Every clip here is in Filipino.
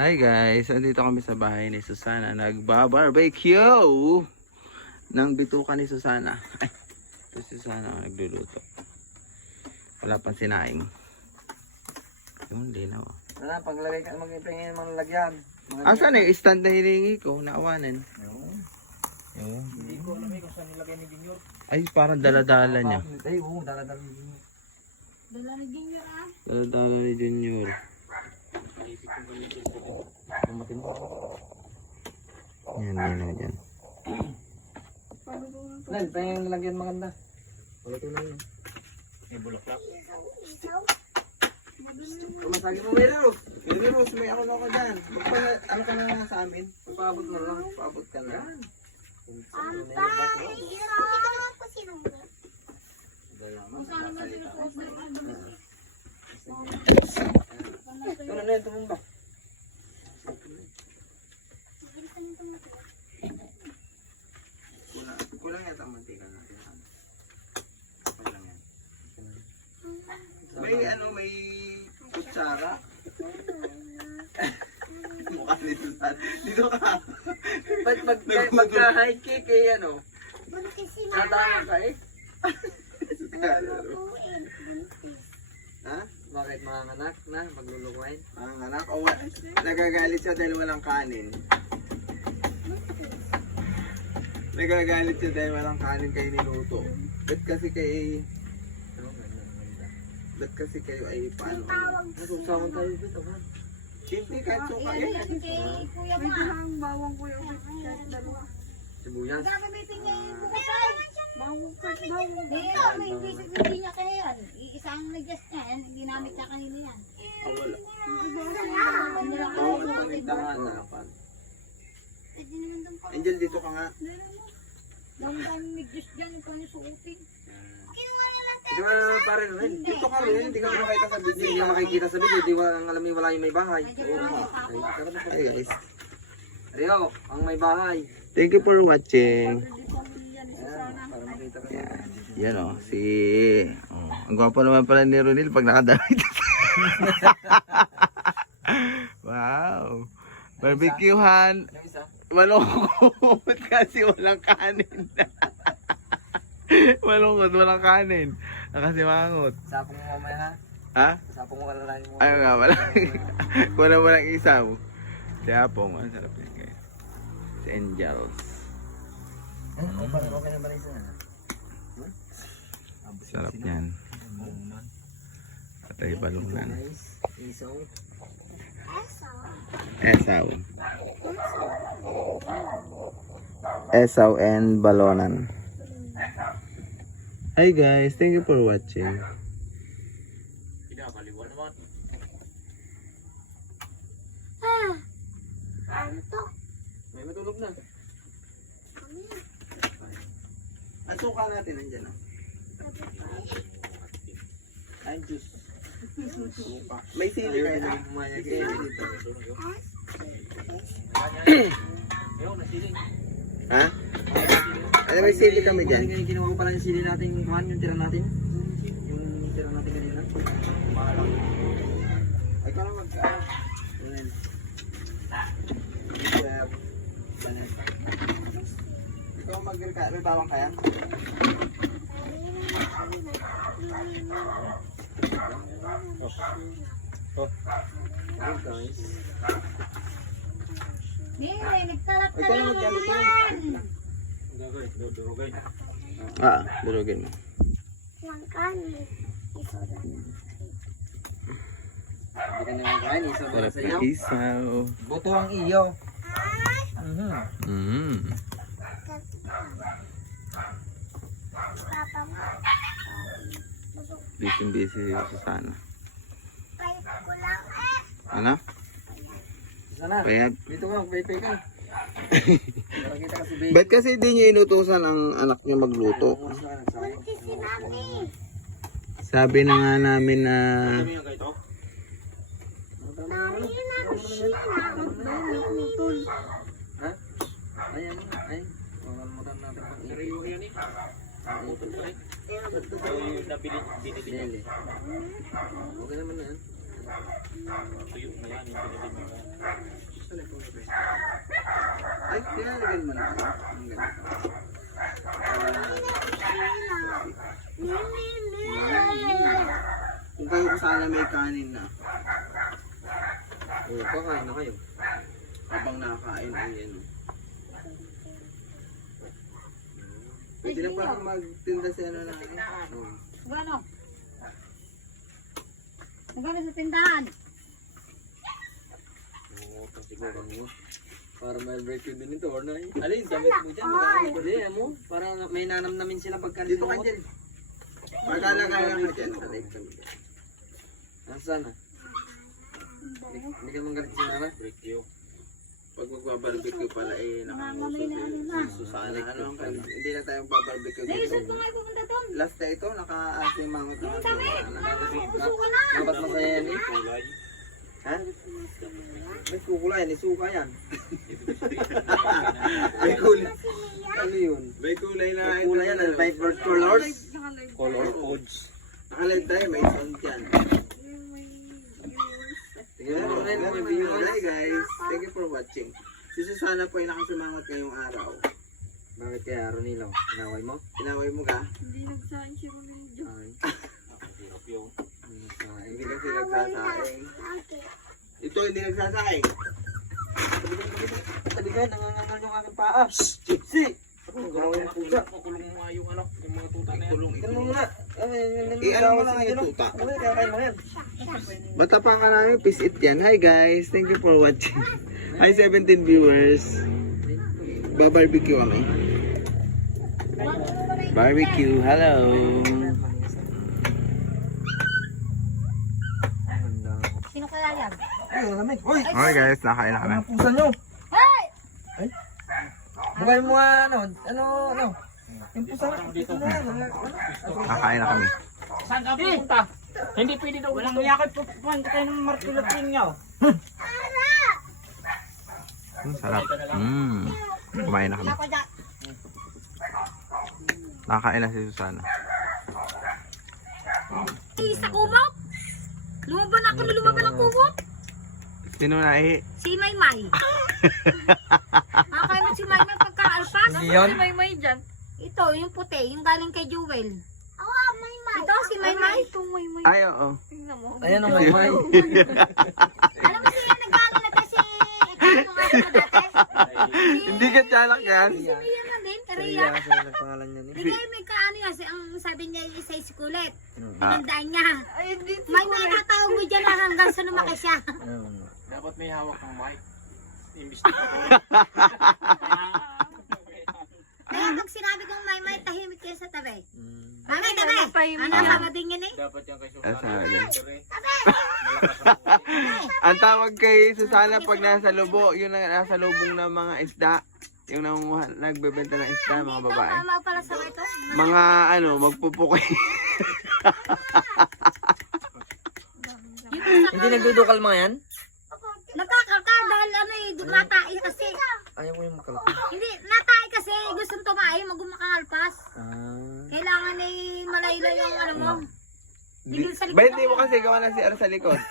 Hi guys, andito kami sa bahay ni Susana. Nagba-barbecue ng bituka ni Susana. Ay, ito si Susana ang nagluluto. Wala pang sinaing. Yung linaw. ah. Wala, paglagay ka, mag-ipingin mga lagyan. Mga Asan yung stand na hiningi ko? Naawanan. Hindi ko alam eh kung saan nilagay ni Junior. Ay, parang daladala niya. Ay, oo, daladala ni Junior. Dala ni Junior ah. Daladala ni Junior. Mo. Yan, yan, yan, yan. Lan, pa yung lalagyan maganda. Wala ito na yun. Kumasagi mo, Meros. Meros, may ako na ako dyan. Magpa, ano ka na sa amin? Papaabot na lang. Paabot ka na. Kung saan naman sinusuot na ano. Ano na yun, tumumba. Kulang, kulang yata ang mantika natin. Okay lang yan. May ano, may kutsara. Mukha nito sa... Dito ka. Pag, pag, pag, pagka high kick eh, ano, nadaan ka eh. ha? Bakit mga anak na, maglulukuhin? Ang anak, o wa- nagagalit siya dahil walang kanin. Nagagalit siya dahil walang kanin kayo niluto. Ba't kasi kay... Ba't kasi kayo ay paano? Nasusawan tayo dito, ha? Siyempre kahit suka Iyan yan. yan kay Kuya May Ma. dahang bawang kuya kahit dalawa. Sibuyas. Gagamitin niya yung bukay. Kahit bawang. Eh, basic hindi niya kaya yan. Iisang nag-just niya. Yan, ginamit yan. Ah, wala. Kanya lang Oo, ako. pamintahan na. Angel, dito ka nga. Dami kami nag-just dyan. Ikaw niya suotin. Hindi ka na pare rin. Dito ka rin, hindi ka makita sa Hindi video. ka makikita sa video, di ang alam yung wala yung may bahay. Parang Ay, na Hey guys. Rio, ang may bahay. Thank you for watching. Ayan, para makita ka. Yan, o, si... Oh, ang gwapo naman pala ni Ronil pag nakadamit. wow. Barbecuehan. Malungkot kasi walang kanin. Malungkot, walang kanin. Nakasimangot. Sapong mo mamaya ha. Ha? Sapong mo kalalain mo. Ano nga, wala. Wala mo lang isa mo. Si Apong, ang sarap yan guys. Si Angels. Okay, okay na ba rin siya? Sarap yan. Patay balunan. Nice. Isaw. Esaw. Esaw and balonan. Hi guys, thank you for watching. May matulog na. Ang suka natin nandyan ah. Ay, juice. Suka. May sili Ayaw kayo din na. yung May kumayag sili eh. dito. Ayaw, nasiling. Ha? Ano may sili kami dyan? Yung ginawa ko pala yung sili natin, kuhan, yung tira natin. Yung tira natin kanina. Ay, ka lang mag... ah, Ayan. Vanessa. Ikaw mag-reca... May bawang kaya? Okay guys. Mire, nagkalat na lang lang yan. Ah, durugin mo. Kain, isa ba Sarap sa na iyo? isaw. Buto ang iyo. Mhm. Mm. Busy busy si Susana. Ano? Sana. Payag. Dito ka, paypay ka. Para kita kasi baby. Ba't kasi di niya inutusan ang anak niya magluto? Sabi na nga namin na Ha? Ayan, ayan. Makalimutan natin pang iyo. yan eh. Ang utol pa rin. Dili. Okay naman na yan. Ay, tinalagyan mo na. Ang ganito. Kung kayo ko sana may kanin na. Oo, kakain na kayo. Habang nakakain ay ano. Pwede na pa magtinda si ano na. Oo. Gano? Magano sa tindahan? Oo, siguro mo. Para may break yun din ito, or na Alin, damit mo dyan. Marami ko din, mo. Para may nanamnamin sila pagka Dito ka dyan. Magkalagalan ka dyan. Talay ka dyan. Nasaan na? Hindi hindi ka manggalit si Nana? Break you. Pag magbabarbecue pala eh, na ano na. nakakamuso si Susana. Ano ang kan- Hindi na tayo magbabarbecue Naisip dito. ko nga pumunta doon. Last na ito, naka-asimangot na Yung si dami. Susana. Uso ka na. Dapat masaya yan eh. Ha? May kukulay, ni suka yan. May kulay. Ano yun? May kulay na. May kulay yan, ano, vibrant colors. Color codes. Nakalive tayo, may sound yan. Yung may views. Sige, ano rin. Hi guys, thank you for watching. Si Susana po ay nakasimangot ngayong araw. Bakit kaya araw nilaw? Inaway mo? Inaway mo ka? Hindi nagsahin si Ronildo. Ay. Hindi kasi nagsasaing. Ito hindi nagsasaing. Sabi ka, nangangamal yung aking paa. Shhh! Gypsy! Gawin mo pusa. Kulong, mo na. Ay, yun, yun, Eh, yun, ano mo gawin sa na inyo, yun, tuta? Ano ba, kakain mo yan? Bata pa ka namin, peace it yan. Hi guys, thank you for watching. Hi 17 viewers. Ba-barbecue kami. Barbecue, hello. Sino kaya yan? Ay. Uy! Okay guys, nakain na kami. Ano ang pusa nyo? Hey! Bukay mo nga, ano, ano, ano. Yung pusa, ito na. Ano, Nakain na kami. Saan ka pupunta? Hindi pwede daw. Walang yakot pupunta kayo ng martilapin nyo. Ang sarap. Mmm. Kumain na kami. Ako. Nakakain na si Susana. Isa kumot. Lumaban ako na lumaban ang kumot. Sino na eh? Si Maymay. Nakakain mo si Maymay pagkaalpas. Yun? Si Maymay dyan. Ito, yung puti, yung galing kay Jewel. Oo, Maymay. Ito, si Maymay. Ito Maymay. Ay, oo. Tingnan mo. Ayan ang may Alam mo siya nagkano na kasi ito nga ako dati. Hindi ka tiyanak yan. Si Mia na din, Sorry, Korea. kasi yung pangalan niya ni. Bigay may kaano yan, si- ang sabi niya yung isa is kulit. Ah. Tandaan niya. Ay, hindi. May may tatawag mo dyan na hanggang sa lumaki siya. Ayun. Dapat may hawak ng mic. Imbis na Kaya pag sinabi kong may may tahimik kayo sa tabi. Mm. Mamay, tabi. Ano, sama din yan eh. Dapat yan kay Ah, Susana. ang. Ang tawag kay Susana pag nasa lubo, yun ang nasa lubong ng mga isda. Yung nangunguha, nagbebenta ng isda, mga babae. tama pala sa ito. Mga ano, magpupukoy. Yung Hindi nagdudukal mga yan? Nagkakalka dahil ano eh, natai kasi. Ayaw mo yung makalak. Hindi, yung ano mo. Ba hindi mo kasi gawa na si Ar sa likod?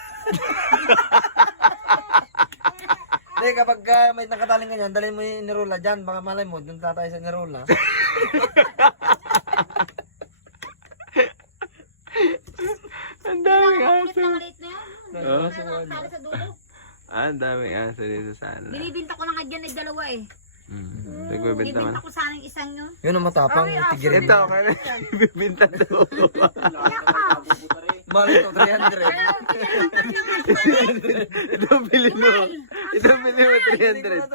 Hindi, kapag uh, may nakataling ganyan, dalhin mo yung nirola dyan. Baka malay mo, dun tatay sa nirola. Ang daming Kulit aso. na maliit na. Oo. Sa dulo. Ah, Ang daming aso ni Susana. Binibinta ko na nga dyan ay dalawa eh. Nagbebenta man. Binibinta ko sana yung isang yun. Yun ang matapang, tigil Ito, kaya bibinta to. Mahal ito, 300. Ito, bilhin mo. Ito, bilhin mo 300.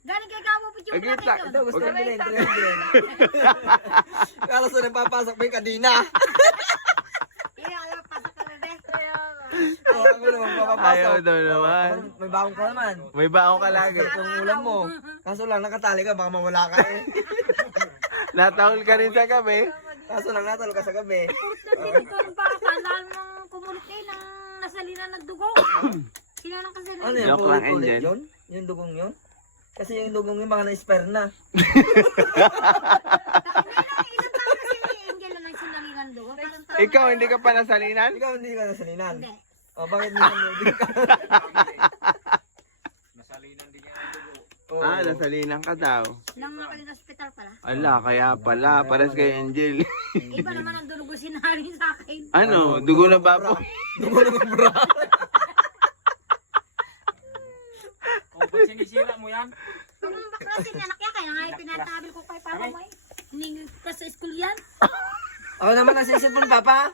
Galing kay Gabo po yung Agita. Ito, gusto ko bilhin, 300. Kala sa napapasok mo yung kadina. Eh, ayaw, pasok ka na rin. Oo, ako naman papapasok. Ayaw daw naman. May bakong ka naman. May baon ka lagi. Ang ulam mo. Kaso lang, nakatali ka, baka mawala ka eh. Natahol ka rin sa gabi. Kaso lang, natalo ka sa gabi. Ito ang baka, dahil nang kumulit eh, nang nasalina ng dugo. Sino nang kasi Ano yun, Joke lang, Angel. yun? Yung dugong yun? Kasi yung dugong yun, baka na-spare na. Ikaw, hindi ka pa nasalinan? Ikaw hindi ka nasalinan. Hindi. O, bakit hindi hindi ka? Nasalinan din yan ang dugo. Ah, nasalinan ka daw. Nang makaling hospital pala. Ala, kaya pala, pares kay Angel. Iba naman ang dugo sinari sa akin. ano, dugo na baboy. Kung ba't sinisira mo yan? Kung baklasin na nakya, kaya nga tinatabil ko kay Papa mo eh. Hiningi ka sa school yan. Ako naman nasa isip mo, Papa.